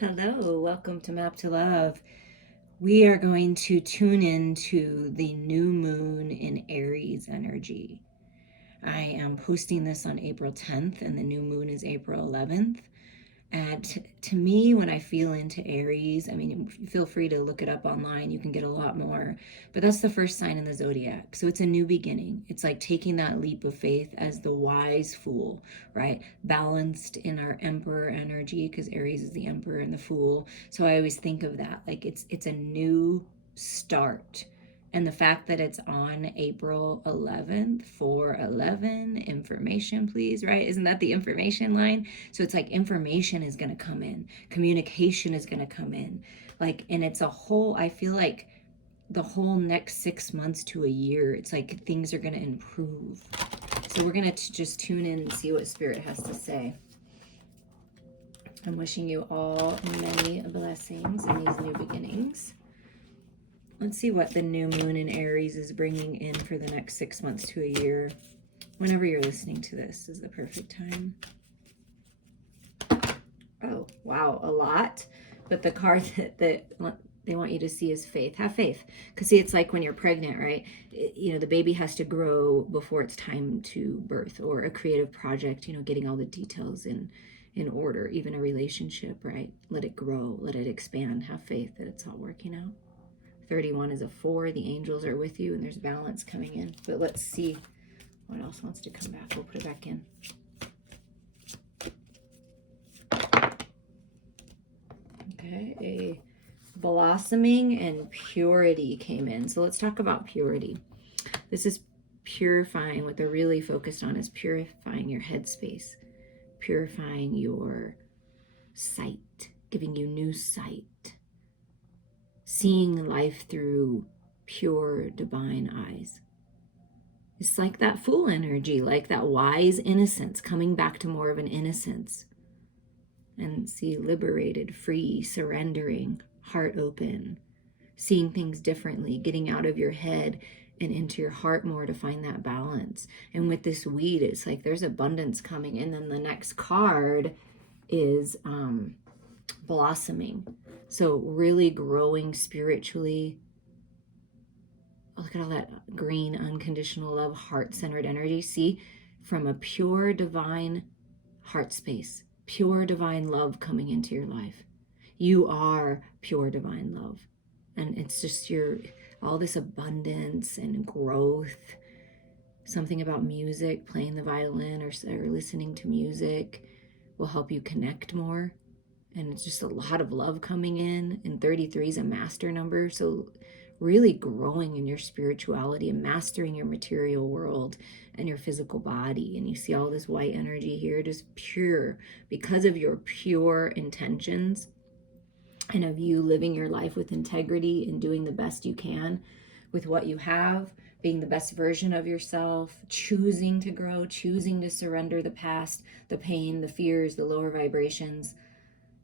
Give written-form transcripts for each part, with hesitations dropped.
Hello, welcome to Map to Love. We are going to tune into the new moon in Aries energy. I am posting this on April 10th, and the new moon is April 11th. And to me, when I feel into Aries, I mean, feel free to look it up online. You can get a lot more. But that's the first sign in the zodiac. So it's a new beginning. It's like taking that leap of faith as the wise fool, right? Balanced in our emperor energy, because Aries is the emperor and the fool. So I always think of that like it's a new start. And the fact that it's on April 11th, 4/11, information, please, right? Isn't that the information line? So it's like information is going to come in, communication is going to come in. Like, and it's a whole, I feel like the whole next 6 months to a year, it's like things are going to improve. So we're going to just tune in and see what Spirit has to say. I'm wishing you all many blessings in these new beginnings. Let's see what the new moon in Aries is bringing in for the next 6 months to a year. Whenever you're listening to this is the perfect time. Oh, wow, a lot. But the card that they want you to see is faith. Have faith. Because see, it's like when you're pregnant, right? The baby has to grow before it's time to birth, or a creative project, getting all the details in order, even a relationship, right? Let it grow, let it expand. Have faith that it's all working out. 31 is a 4. The angels are with you, and there's balance coming in. But let's see what else wants to come back. We'll put it back in. Okay, a blossoming and purity came in. So let's talk about purity. This is purifying. What they're really focused on is purifying your headspace, purifying your sight, giving you new sight, seeing life through pure divine eyes. It's like that fool energy, like that wise innocence, coming back to more of an innocence. And see, liberated, free, surrendering, heart open, seeing things differently, getting out of your head and into your heart more to find that balance. And with this weed, it's like there's abundance coming. And then the next card is blossoming. So really growing spiritually. Look at all that green, unconditional love, heart-centered energy. See, from a pure divine heart space, pure divine love coming into your life. You are pure divine love. And it's just all this abundance and growth. Something about music, playing the violin or listening to music will help you connect more. And it's just a lot of love coming in. And 33 is a master number. So really growing in your spirituality and mastering your material world and your physical body. And you see all this white energy here, just pure, because of your pure intentions and of you living your life with integrity and doing the best you can with what you have, being the best version of yourself, choosing to grow, choosing to surrender the past, the pain, the fears, the lower vibrations,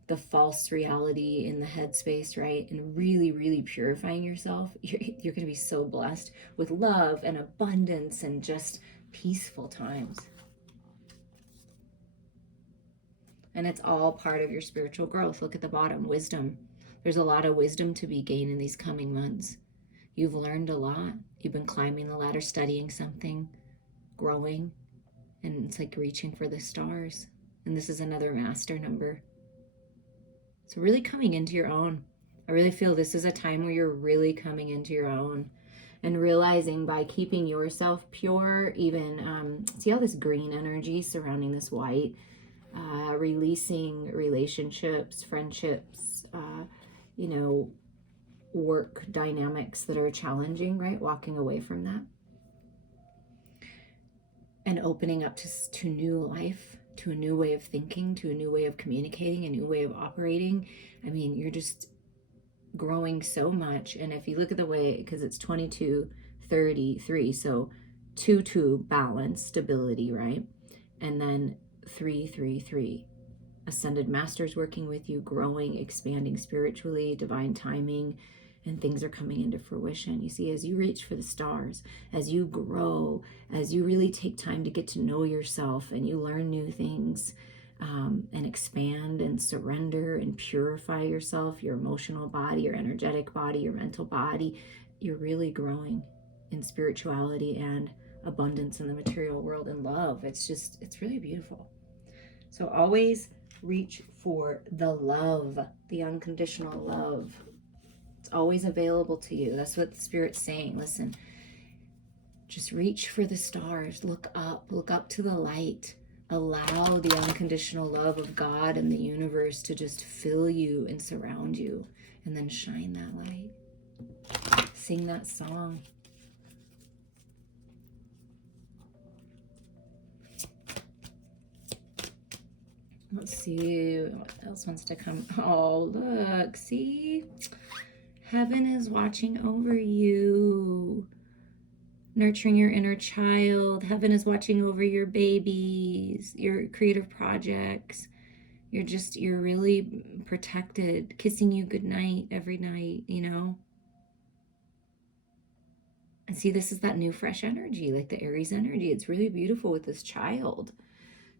the false reality in the headspace, right? And really, really purifying yourself. You're going to be so blessed with love and abundance and just peaceful times. And it's all part of your spiritual growth. Look at the bottom, wisdom. There's a lot of wisdom to be gained in these coming months. You've learned a lot. You've been climbing the ladder, studying something, growing, and it's like reaching for the stars. And this is another master number. So really coming into your own. I really feel this is a time where you're really coming into your own and realizing by keeping yourself pure, even, see all this green energy surrounding this white, releasing relationships, friendships, work dynamics that are challenging, right? Walking away from that and opening up to new life, to a new way of thinking, to a new way of communicating, a new way of operating. I mean, you're just growing so much. And if you look at the way, because it's 22-33, so 2-2 balance, stability, right? And then 3-3-3, ascended masters working with you, growing, expanding spiritually, divine timing, and things are coming into fruition. You see, as you reach for the stars, as you grow, as you really take time to get to know yourself and you learn new things, and expand and surrender and purify yourself, your emotional body, your energetic body, your mental body, you're really growing in spirituality and abundance in the material world and love. It's really beautiful. So always reach for the love, the unconditional love. It's always available to you. That's what the Spirit's saying. Listen, just reach for the stars. Look up to the light. Allow the unconditional love of God and the universe to just fill you and surround you. And then shine that light. Sing that song. Let's see what else wants to come. Oh, look, see? Heaven is watching over you. Nurturing your inner child. Heaven is watching over your babies, your creative projects. You're really protected, kissing you goodnight every night, you know? And see, this is that new fresh energy, like the Aries energy. It's really beautiful with this child.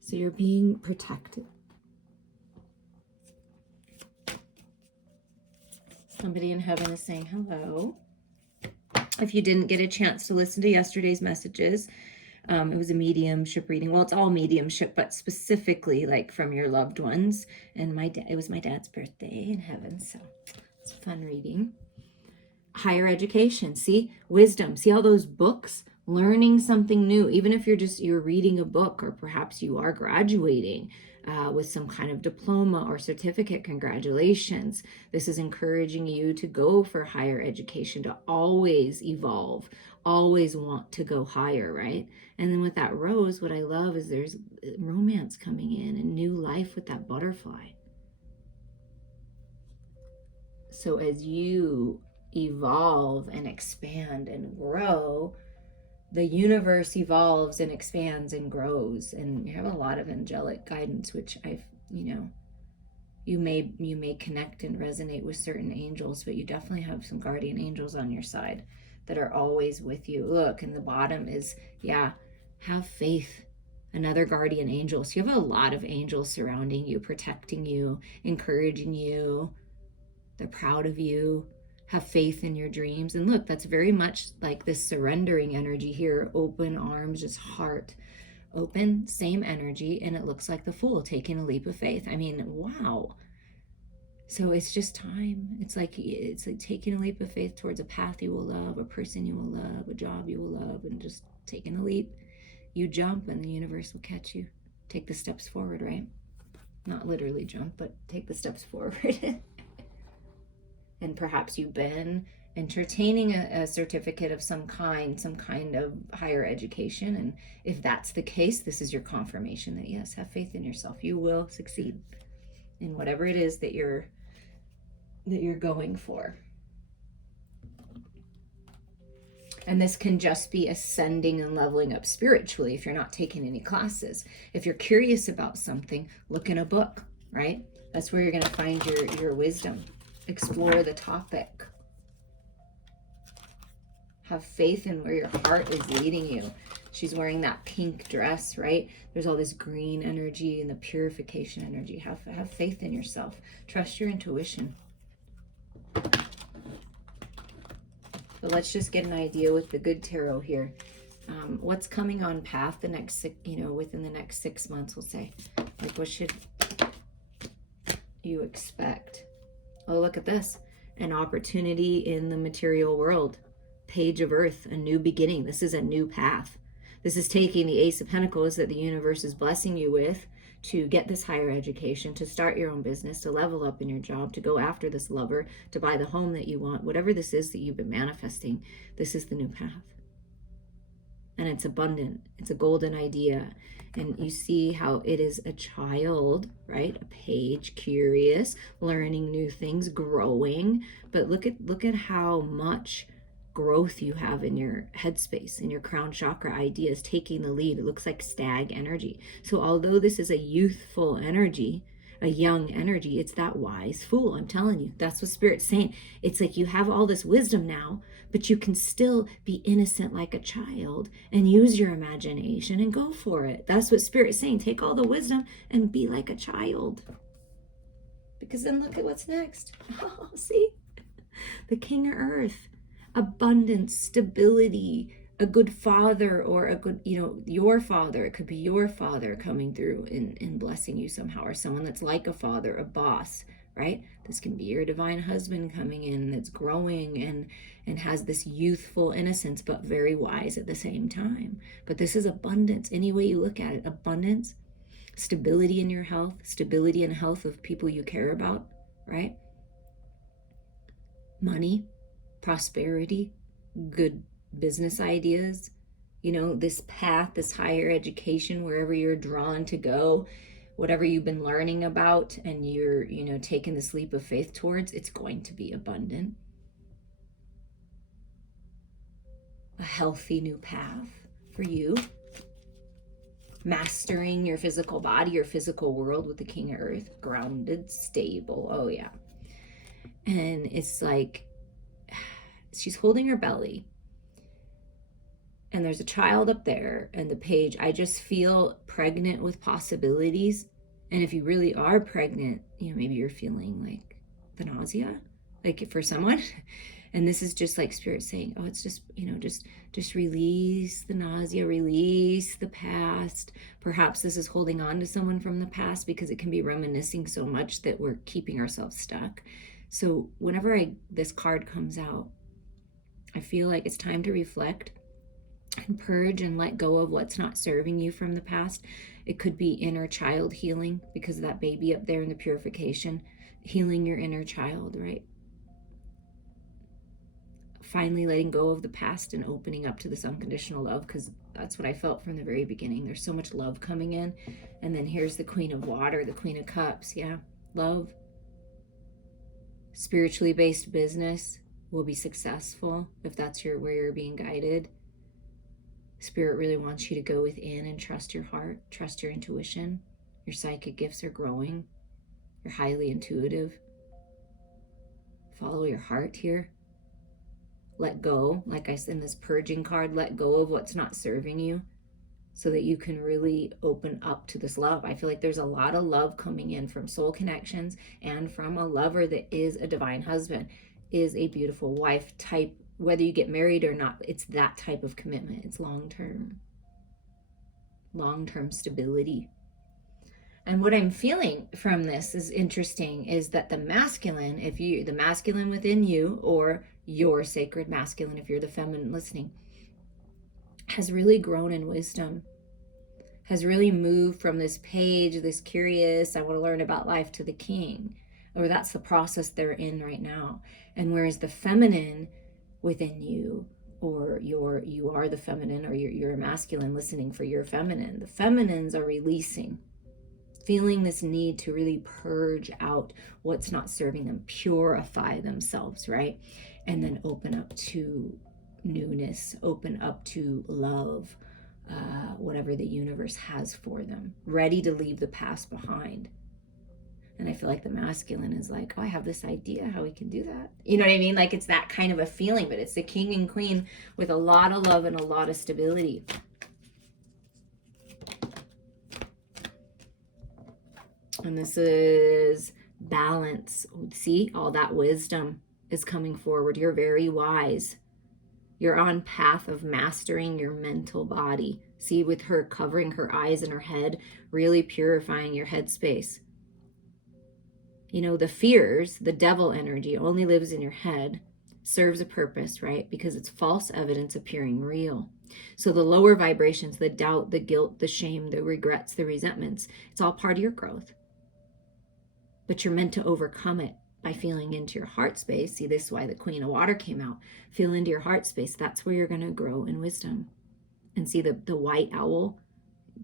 So you're being protected. Somebody in heaven is saying hello. If you didn't get a chance to listen to yesterday's messages, it was a mediumship reading. Well, it's all mediumship, but specifically like from your loved ones. And it was my dad's birthday in heaven, so it's a fun reading. Higher education, see? Wisdom, see all those books? Learning something new, even if you're reading a book, or perhaps you are graduating with some kind of diploma or certificate. Congratulations. This is encouraging you to go for higher education, to always evolve, always want to go higher, right? And then with that rose, what I love is there's romance coming in and new life with that butterfly. So as you evolve and expand and grow, the universe evolves and expands and grows, and you have a lot of angelic guidance, which you may connect and resonate with certain angels, but you definitely have some guardian angels on your side that are always with you. Look, and the bottom is, have faith. Another guardian angel. So you have a lot of angels surrounding you, protecting you, encouraging you. They're proud of you. Have faith in your dreams. And look, that's very much like this surrendering energy here. Open arms, just heart open, same energy. And it looks like the Fool taking a leap of faith. I mean, wow. So it's just time. It's like taking a leap of faith towards a path you will love, a person you will love, a job you will love, and just taking a leap. You jump and the universe will catch you. Take the steps forward, right? Not literally jump, but take the steps forward. And perhaps you've been entertaining a certificate of some kind of higher education. And if that's the case, this is your confirmation that yes, have faith in yourself. You will succeed in whatever it is that you're going for. And this can just be ascending and leveling up spiritually if you're not taking any classes. If you're curious about something, look in a book, right? That's where you're going to find your wisdom. Explore the topic. Have faith in where your heart is leading you. She's wearing that pink dress, right? There's all this green energy and the purification energy. Have faith in yourself. Trust your intuition. So let's just get an idea with the good tarot here. What's coming on path the next, within the next 6 months, we'll say. Like, what should you expect? Oh, look at this. An opportunity in the material world. Page of Earth, a new beginning. This is a new path. This is taking the Ace of Pentacles that the universe is blessing you with to get this higher education, to start your own business, to level up in your job, to go after this lover, to buy the home that you want. Whatever this is that you've been manifesting, this is the new path. And it's abundant. It's a golden idea. And you see how it is a child, right? A page, curious, learning new things, growing. But look at how much growth you have in your headspace, in your crown chakra. Ideas taking the lead. It looks like stag energy. So although this is a youthful energy, a young energy. It's that wise fool. I'm telling you, that's what Spirit's saying. It's like you have all this wisdom now, but you can still be innocent like a child and use your imagination and go for it. That's what Spirit's saying. Take all the wisdom and be like a child. Because then look at what's next. Oh, see? The King of Earth. Abundance, stability, a good father, or a good, your father. It could be your father coming through and blessing you somehow, or someone that's like a father, a boss, right? This can be your divine husband coming in that's growing and has this youthful innocence, but very wise at the same time. But this is abundance, any way you look at it. Abundance, stability in your health, stability in health of people you care about, right? Money, prosperity, good business ideas, this path, this higher education, wherever you're drawn to go, whatever you've been learning about and you're, taking this leap of faith towards, it's going to be abundant. A healthy new path for you. Mastering your physical body, your physical world with the King of Earth, grounded, stable. Oh yeah. And it's like she's holding her belly and there's a child up there, and the page, I just feel pregnant with possibilities. And if you really are pregnant, maybe you're feeling like the nausea, like for someone. And this is just like Spirit saying, oh, it's just, just release the nausea, release the past. Perhaps this is holding on to someone from the past because it can be reminiscing so much that we're keeping ourselves stuck. So whenever this card comes out, I feel like it's time to reflect and purge and let go of what's not serving you from the past. It could be inner child healing because of that baby up there in the purification, healing your inner child, right? Finally letting go of the past and opening up to this unconditional love, because that's what I felt from the very beginning. There's so much love coming in. And then here's the Queen of Water, the Queen of Cups. Yeah, love. Spiritually based business will be successful if that's where you're being guided. Spirit really wants you to go within and trust your heart, trust your intuition. Your psychic gifts are growing. You're highly intuitive. Follow your heart here. Let go, like I said in this purging card, let go of what's not serving you so that you can really open up to this love. I feel like there's a lot of love coming in from soul connections and from a lover that is a divine husband, is a beautiful wife type. Whether you get married or not, it's that type of commitment. It's long-term stability. And what I'm feeling from this is interesting, is that the masculine, the masculine within you, or your sacred masculine, if you're the feminine listening, has really grown in wisdom, has really moved from this page, this curious, I want to learn about life, to the king, or that's the process they're in right now. And whereas the feminine within you, or you are the feminine, or you're a masculine listening for your feminine, the feminines are releasing, feeling this need to really purge out what's not serving them, purify themselves, right? And then open up to newness, open up to love, whatever the universe has for them, ready to leave the past behind. And I feel like the masculine is like, oh, I have this idea how we can do that. You know what I mean? Like it's that kind of a feeling, but it's the king and queen with a lot of love and a lot of stability. And this is balance. See, all that wisdom is coming forward. You're very wise. You're on path of mastering your mental body. See, with her covering her eyes and her head, really purifying your headspace. The fears, the devil energy only lives in your head, serves a purpose, right? Because it's false evidence appearing real. So the lower vibrations, the doubt, the guilt, the shame, the regrets, the resentments, it's all part of your growth. But you're meant to overcome it by feeling into your heart space. See, this is why the Queen of Water came out. Feel into your heart space. That's where you're going to grow in wisdom. And see the white owl,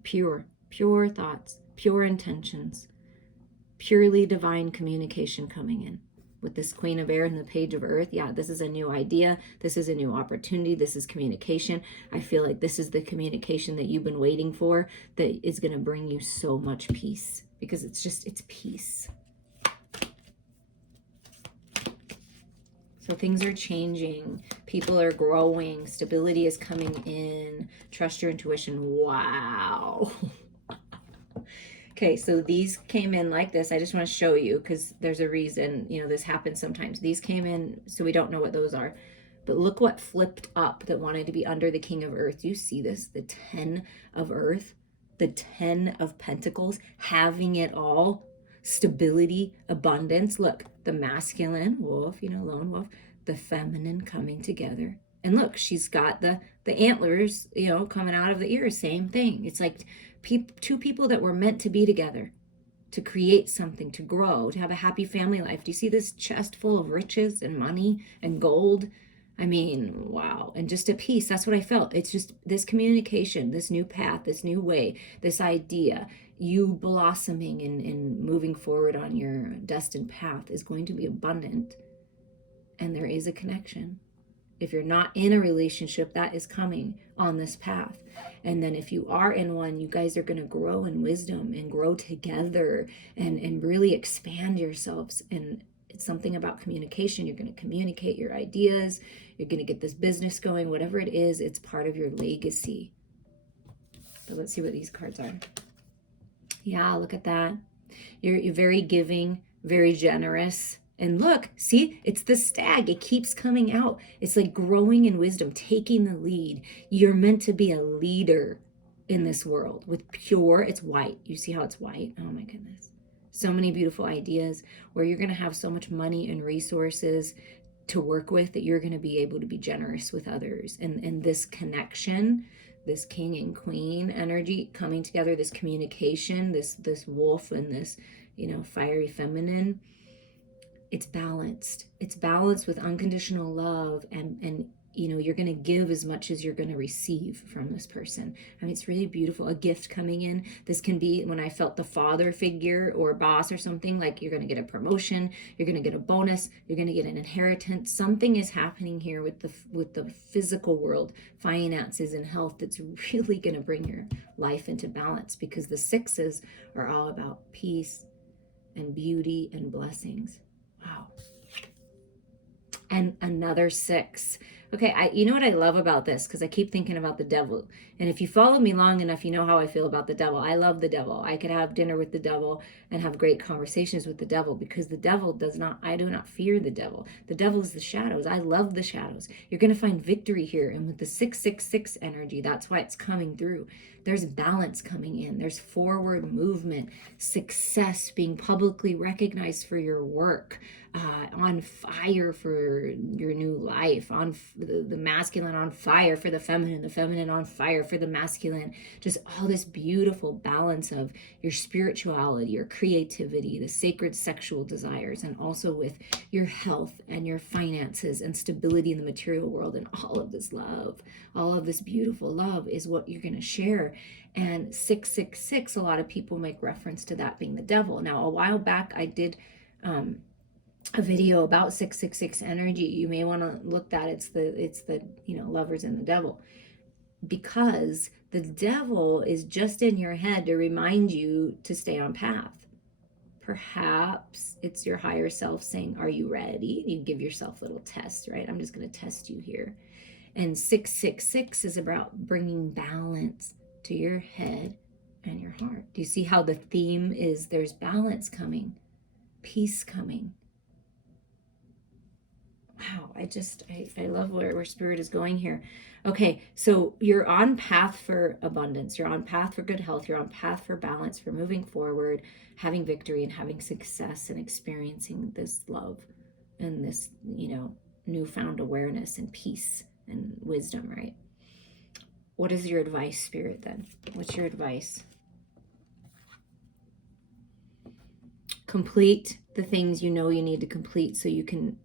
pure thoughts, pure intentions, purely divine communication coming in. with this Queen of Air and the Page of Earth. Yeah, this is a new idea. This is a new opportunity. This is communication. I feel like this is the communication that you've been waiting for, that is going to bring you so much peace, because it's peace. So things are changing. People are growing. Stability is coming in. Trust your intuition. Wow. Okay, so these came in like this. I just want to show you because there's a reason, this happens sometimes. These came in, so we don't know what those are. But look what flipped up that wanted to be under the King of Earth. Do you see this? The 10 of Earth, the 10 of Pentacles, having it all. Stability, abundance. Look, the masculine wolf, lone wolf, the feminine coming together. And look, she's got the antlers, coming out of the ears. Same thing. It's like two people that were meant to be together, to create something, to grow, to have a happy family life. Do you see this chest full of riches and money and gold? I mean, wow. And just a peace. That's what I felt. It's just this communication, this new path, this new way, this idea, you blossoming and moving forward on your destined path is going to be abundant. And there is a connection. If you're not in a relationship, that is coming on this path. And then if you are in one, you guys are going to grow in wisdom and grow together and really expand yourselves. And it's something about communication. You're going to communicate your ideas. You're going to get this business going. Whatever it is, it's part of your legacy. So let's see what these cards are. Yeah, look at that. You're very giving, very generous. And look, see, it's the stag. It keeps coming out. It's like growing in wisdom, taking the lead. You're meant to be a leader in this world with pure, it's white. You see how it's white? Oh my goodness. So many beautiful ideas where you're going to have so much money and resources to work with that you're going to be able to be generous with others. And this connection, this king and queen energy coming together, this communication, this wolf and this, fiery feminine, it's balanced. It's balanced with unconditional love, and you're going to give as much as you're going to receive from this person. I mean, it's really beautiful. A gift coming in. This can be when I felt the father figure or boss or something, like you're going to get a promotion, you're going to get a bonus, you're going to get an inheritance. Something is happening here with the physical world, finances and health, that's really going to bring your life into balance, because the sixes are all about peace and beauty and blessings. Wow. And another 6. Okay, you know what I love about this, because I keep thinking about the devil. And if you follow me long enough, you know how I feel about the devil. I love the devil. I could have dinner with the devil and have great conversations with the devil, because the devil I do not fear the devil. The devil is the shadows. I love the shadows. You're going to find victory here. And with the 666 energy, that's why it's coming through. There's balance coming in. There's forward movement, success, being publicly recognized for your work, on fire for your new life, on the masculine on fire for the feminine on fire for the masculine. Just all this beautiful balance of your spirituality, your creativity, the sacred sexual desires, and also with your health and your finances and stability in the material world. And all of this love, all of this beautiful love is what you're going to share. And 666, a lot of people make reference to that being the devil. Now, a while back, I did a video about 666 energy. You may want to look at it's the lovers and the devil, because the devil is just in your head to remind you to stay on path. Perhaps it's your higher self saying, are you ready? You give yourself a little test, right? I'm just going to test you here. And 666 is about bringing balance to your head and your heart. Do you see how the theme is there's balance coming, peace coming? Wow, I love where spirit is going here. Okay, so you're on path for abundance. You're on path for good health. You're on path for balance, for moving forward, having victory and having success and experiencing this love and this, newfound awareness and peace and wisdom, right? What is your advice, Spirit, then? What's your advice? Complete the things you know you need to complete so you can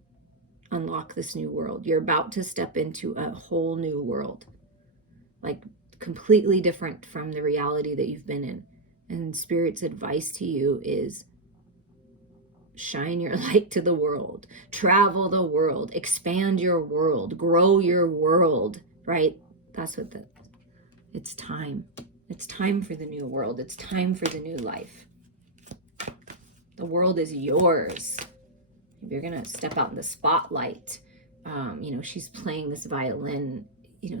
unlock this new world. You're about to step into a whole new world, like completely different from the reality that you've been in. And Spirit's advice to you is shine your light to the world, travel the world, expand your world, grow your world, right? That's what it's time. It's time for the new world. It's time for the new life. The world is yours. If you're going to step out in the spotlight, she's playing this violin,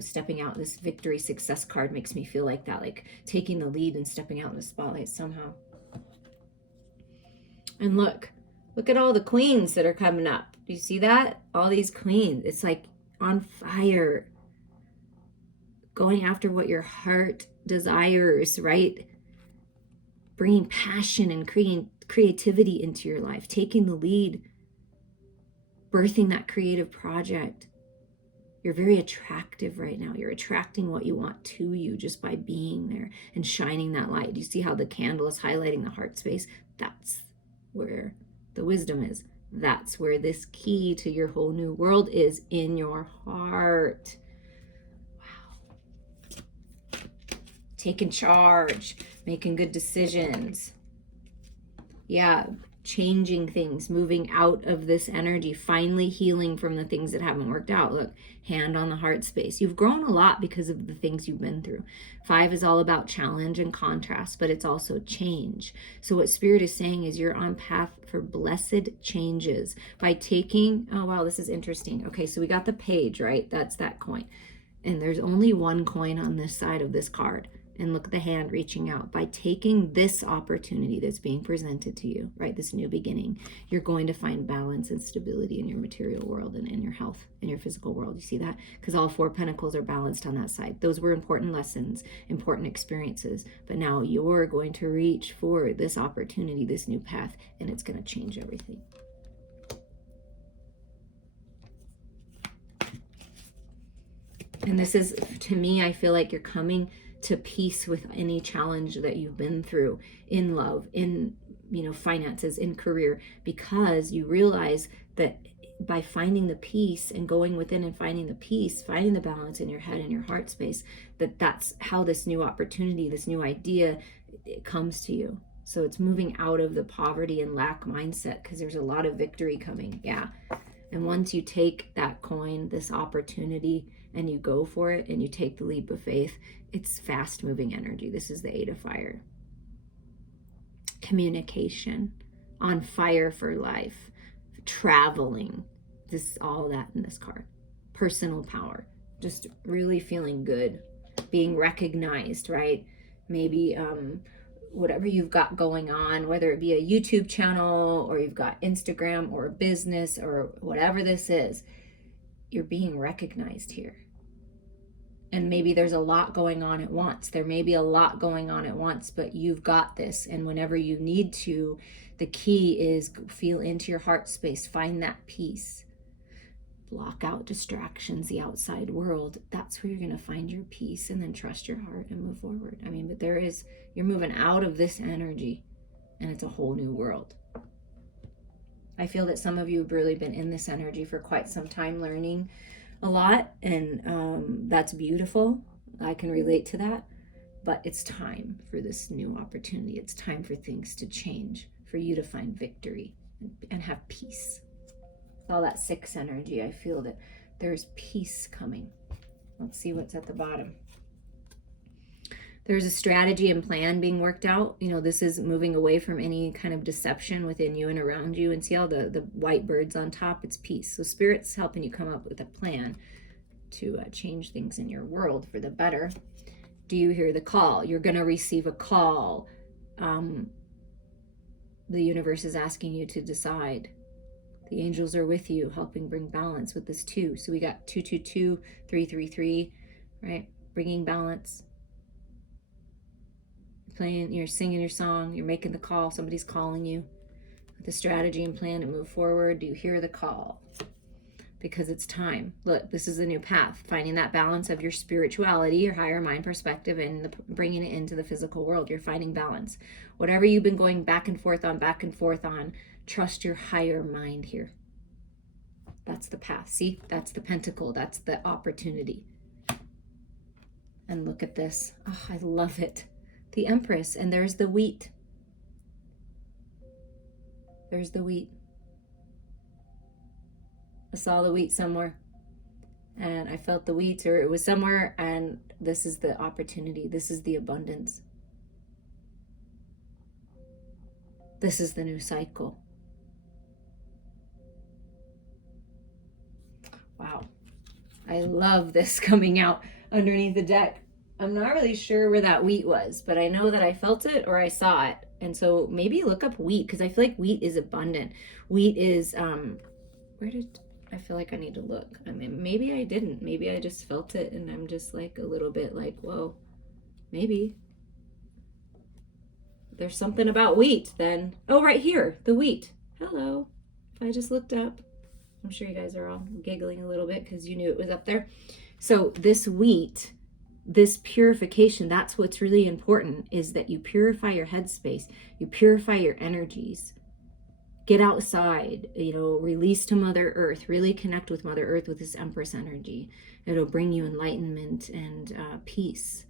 stepping out. This victory success card makes me feel like that, like taking the lead and stepping out in the spotlight somehow. And look at all the queens that are coming up. Do you see that? All these queens. It's like on fire. Going after what your heart desires, right? Bringing passion and creativity into your life. Taking the lead. Birthing that creative project. You're very attractive right now. You're attracting what you want to you just by being there and shining that light. Do you see how the candle is highlighting the heart space? That's where the wisdom is. That's where this key to your whole new world is, in your heart. Wow. Taking charge, making good decisions. Yeah, changing things, moving out of this energy, finally healing from the things that haven't worked out. Look, hand on the heart space. You've grown a lot because of the things you've been through. 5 is all about challenge and contrast, but it's also change. So what Spirit is saying is you're on path for blessed changes by taking, oh wow, this is interesting. Okay, so we got the page, right? That's that coin. And there's only one coin on this side of this card. And look at the hand reaching out. By taking this opportunity that's being presented to you, right, this new beginning, you're going to find balance and stability in your material world and in your health, in your physical world. You see that? Because all 4 pentacles are balanced on that side. Those were important lessons, important experiences. But now you're going to reach for this opportunity, this new path, and it's going to change everything. And this is, to me, I feel like you're coming to peace with any challenge that you've been through in love, in finances, in career, because you realize that by finding the peace and going within and finding the peace, finding the balance in your head and your heart space, that's how this new opportunity, this new idea, it comes to you. So it's moving out of the poverty and lack mindset, because there's a lot of victory coming. Yeah. And once you take that coin, this opportunity, and you go for it and you take the leap of faith, it's fast moving energy. This is the 8 of fire. Communication, on fire for life, traveling. This is all that in this card. Personal power, just really feeling good, being recognized, right? Maybe whatever you've got going on, whether it be a YouTube channel or you've got Instagram or a business or whatever this is, you're being recognized here. And maybe there's a lot going on at once. There may be a lot going on at once, but you've got this. And whenever you need to, the key is feel into your heart space, find that peace. Block out distractions, the outside world. That's where you're going to find your peace, and then trust your heart and move forward. I mean, but you're moving out of this energy, and it's a whole new world. I feel that some of you have really been in this energy for quite some time, learning a lot, and that's beautiful. I can relate to that, but it's time for this new opportunity. It's time for things to change, for you to find victory and have peace. All that 6 energy, I feel that there's peace coming. Let's see what's at the bottom. There's a strategy and plan being worked out. This is moving away from any kind of deception within you and around you. And see all the white birds on top? It's peace. So Spirit's helping you come up with a plan to change things in your world for the better. Do you hear the call? You're going to receive a call. The universe is asking you to decide. The angels are with you, helping bring balance with this 2. So we got 222, 333, right? Bringing balance. Playing, you're singing your song, you're making the call, somebody's calling you with a strategy and plan to move forward. Do you hear the call? Because it's time. Look, this is the new path, finding that balance of your spirituality, your higher mind perspective, and bringing it into the physical world. You're finding balance. Whatever you've been going back and forth on, trust your higher mind here. That's the path. See, that's the pentacle. That's the opportunity. And look at this. Oh, I love it. The Empress, and there's the wheat. There's the wheat. I saw the wheat somewhere, and I felt the wheat, or it was somewhere, and this is the opportunity. This is the abundance. This is the new cycle. Wow. I love this coming out underneath the deck. I'm not really sure where that wheat was, but I know that I felt it or I saw it. And so maybe look up wheat, because I feel like wheat is abundant. Wheat is, where did, I feel like I need to look. I mean, maybe I didn't. Maybe I just felt it and I'm just like a little bit like, whoa, maybe. There's something about wheat then. Oh, right here, the wheat. Hello. I just looked up. I'm sure you guys are all giggling a little bit because you knew it was up there. So this wheat, this purification, that's what's really important, is that you purify your headspace, you purify your energies. Get outside, release to Mother Earth, really connect with Mother Earth with this Empress energy. It'll bring you enlightenment and peace.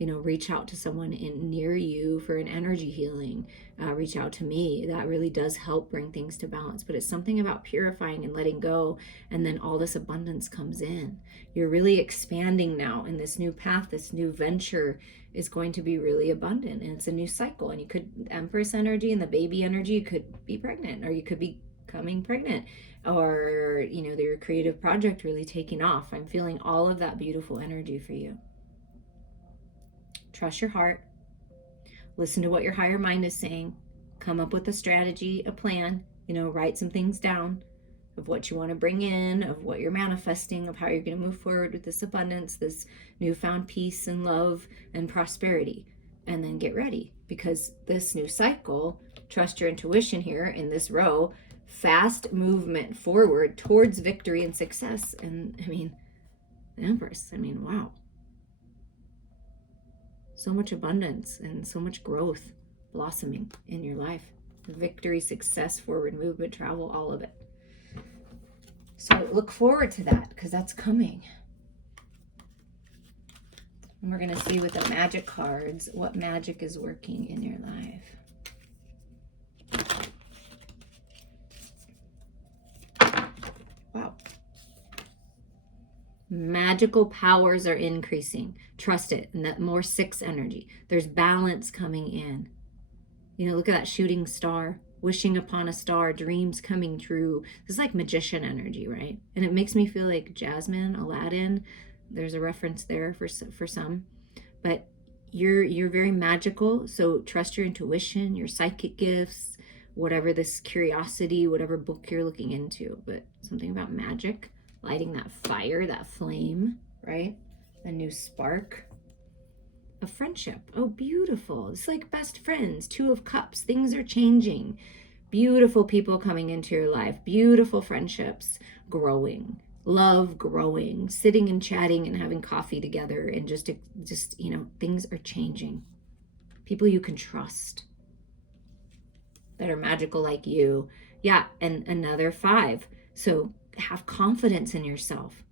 Reach out to someone near you for an energy healing. Reach out to me. That really does help bring things to balance. But it's something about purifying and letting go, and then all this abundance comes in. You're really expanding now, and this new path, this new venture is going to be really abundant, and it's a new cycle. And you could, Empress energy and the baby energy, you could be pregnant, or you could be becoming pregnant, or your creative project really taking off. I'm feeling all of that beautiful energy for you. Trust your heart. Listen to what your higher mind is saying. Come up with a strategy, a plan, write some things down of what you want to bring in, of what you're manifesting, of how you're going to move forward with this abundance, this newfound peace and love and prosperity. And then get ready, because this new cycle, trust your intuition here in this row, fast movement forward towards victory and success. And the Empress, wow. So much abundance and so much growth blossoming in your life. Victory, success, forward movement, travel, all of it. So look forward to that, because that's coming. And we're going to see with the magic cards what magic is working in your life. Wow. Magical powers are increasing. Trust it. And that more 6 energy. There's balance coming in. Look at that shooting star, wishing upon a star, dreams coming true. This is like magician energy, right? And it makes me feel like Jasmine, Aladdin. There's a reference there for some. But you're very magical. So trust your intuition, your psychic gifts, whatever this curiosity, whatever book you're looking into. But something about magic. Lighting that fire, that flame, right? A new spark. A friendship. Oh, beautiful. It's like best friends. 2 of Cups. Things are changing. Beautiful people coming into your life. Beautiful friendships growing. Love growing. Sitting and chatting and having coffee together, and just things are changing. People you can trust that are magical like you. Yeah, and another 5. So have confidence in yourself.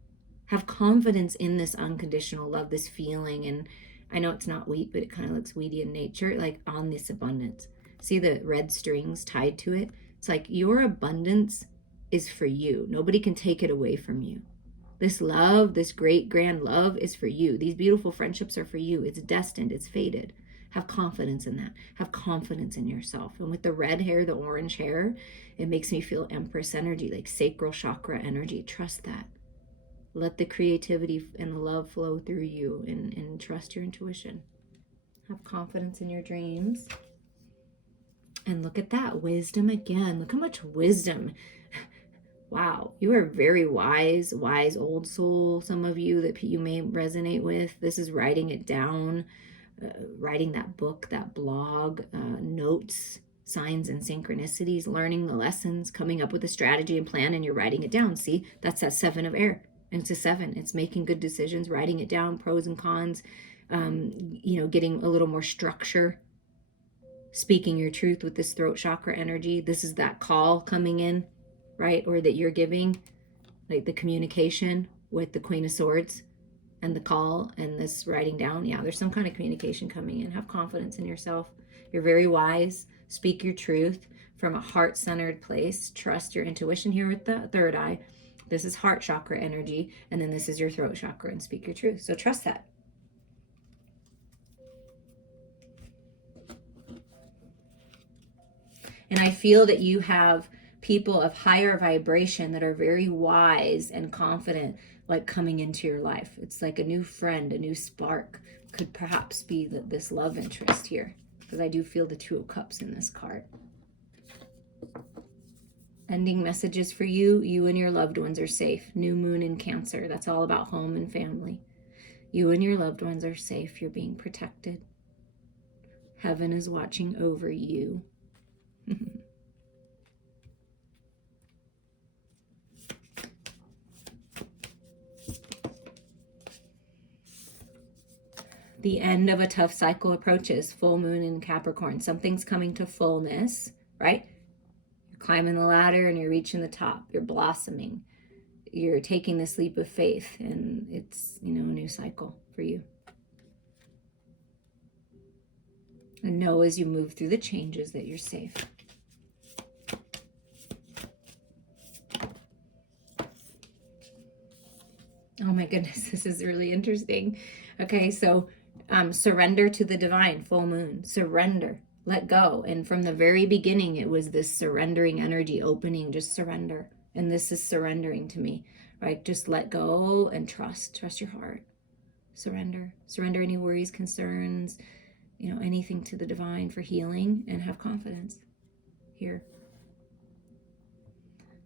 Have confidence in this unconditional love, this feeling. And I know it's not wheat, but it kind of looks wheaty in nature, like on this abundance. See the red strings tied to it? It's like your abundance is for you. Nobody can take it away from you. This love, this great grand love is for you. These beautiful friendships are for you. It's destined. It's fated. Have confidence in that. Have confidence in yourself. And with the red hair, the orange hair, it makes me feel Empress energy, like sacral chakra energy. Trust that. Let the creativity and the love flow through you, and trust your intuition. Have confidence in your dreams. And look at that wisdom again. Look how much wisdom. Wow, you are very wise old soul. Some of you that you may resonate with. This is writing it down. Writing that book, that blog, notes, signs and synchronicities, learning the lessons, coming up with a strategy and plan, and you're writing it down. See, that's that 7 of air. And it's a 7. It's making good decisions, writing it down, pros and cons, getting a little more structure, speaking your truth with this throat chakra energy. This is that call coming in, right? Or that you're giving, like the communication with the Queen of Swords. And the call and this writing down. Yeah, there's some kind of communication coming in. Have confidence in yourself. You're very wise. Speak your truth. from a heart-centered place. Trust your intuition here with the third eye. This is heart chakra energy, and then this is your throat chakra, and speak your truth. So trust that. And I feel that you have people of higher vibration that are very wise and confident, like coming into your life. It's like a new friend, a new spark. Could perhaps be this love interest here, because I do feel the Two of Cups in this card. Ending messages for you. You and your loved ones are safe. New moon in Cancer. That's all about home and family. You and your loved ones are safe. You're being protected. Heaven is watching over you. The end of a tough cycle approaches. Full moon in Capricorn. Something's coming to fullness, right? You're climbing the ladder and you're reaching the top. You're blossoming. You're taking this leap of faith, and it's, a new cycle for you. And know as you move through the changes that you're safe. Oh my goodness, this is really interesting. Okay, so surrender to the divine, full moon. Surrender, let go. And from the very beginning, it was this surrendering energy, opening, just surrender. And this is surrendering to me, right? Just let go and trust your heart. Surrender any worries, concerns, anything to the divine for healing, and have confidence here.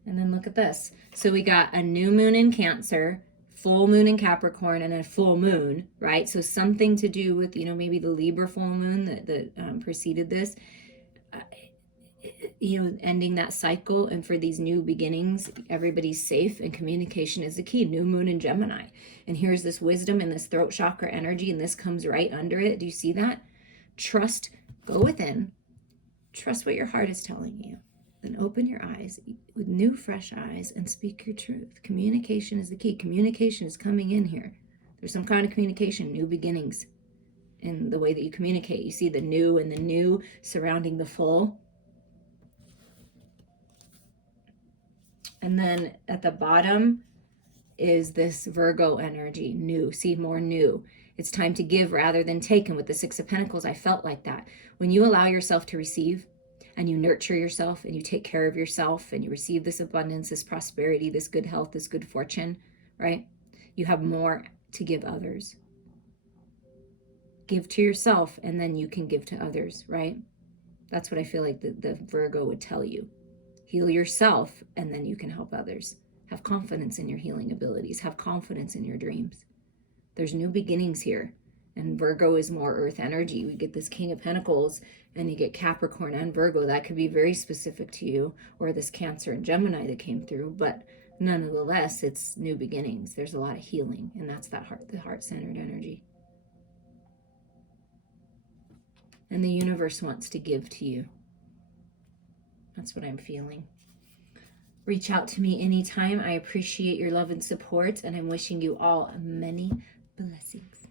And then look at this. So we got a new moon in Cancer, full moon in Capricorn, and a full moon, right? So something to do with, maybe the Libra full moon that preceded this, ending that cycle. And for these new beginnings, everybody's safe, and communication is the key. New moon in Gemini. And here's this wisdom and this throat chakra energy, and this comes right under it. Do you see that? Trust, go within, trust what your heart is telling you. Then open your eyes with new, fresh eyes and speak your truth. Communication is the key. Communication is coming in here. There's some kind of communication, new beginnings in the way that you communicate. You see the new and the new surrounding the full. And then at the bottom is this Virgo energy, new. See, more new. It's time to give rather than take. And with the Six of Pentacles, I felt like that. When you allow yourself to receive, and you nurture yourself, and you take care of yourself, and you receive this abundance, this prosperity, this good health, this good fortune, right? You have more to give others. Give to yourself, and then you can give to others, right? That's what I feel like the Virgo would tell you. Heal yourself, and then you can help others. Have confidence in your healing abilities. Have confidence in your dreams. There's new beginnings here. And Virgo is more earth energy. We get this King of Pentacles, and you get Capricorn and Virgo. That could be very specific to you, or this Cancer and Gemini that came through. But nonetheless, it's new beginnings. There's a lot of healing, and that's the heart-centered energy. And the universe wants to give to you. That's what I'm feeling. Reach out to me anytime. I appreciate your love and support, and I'm wishing you all many blessings.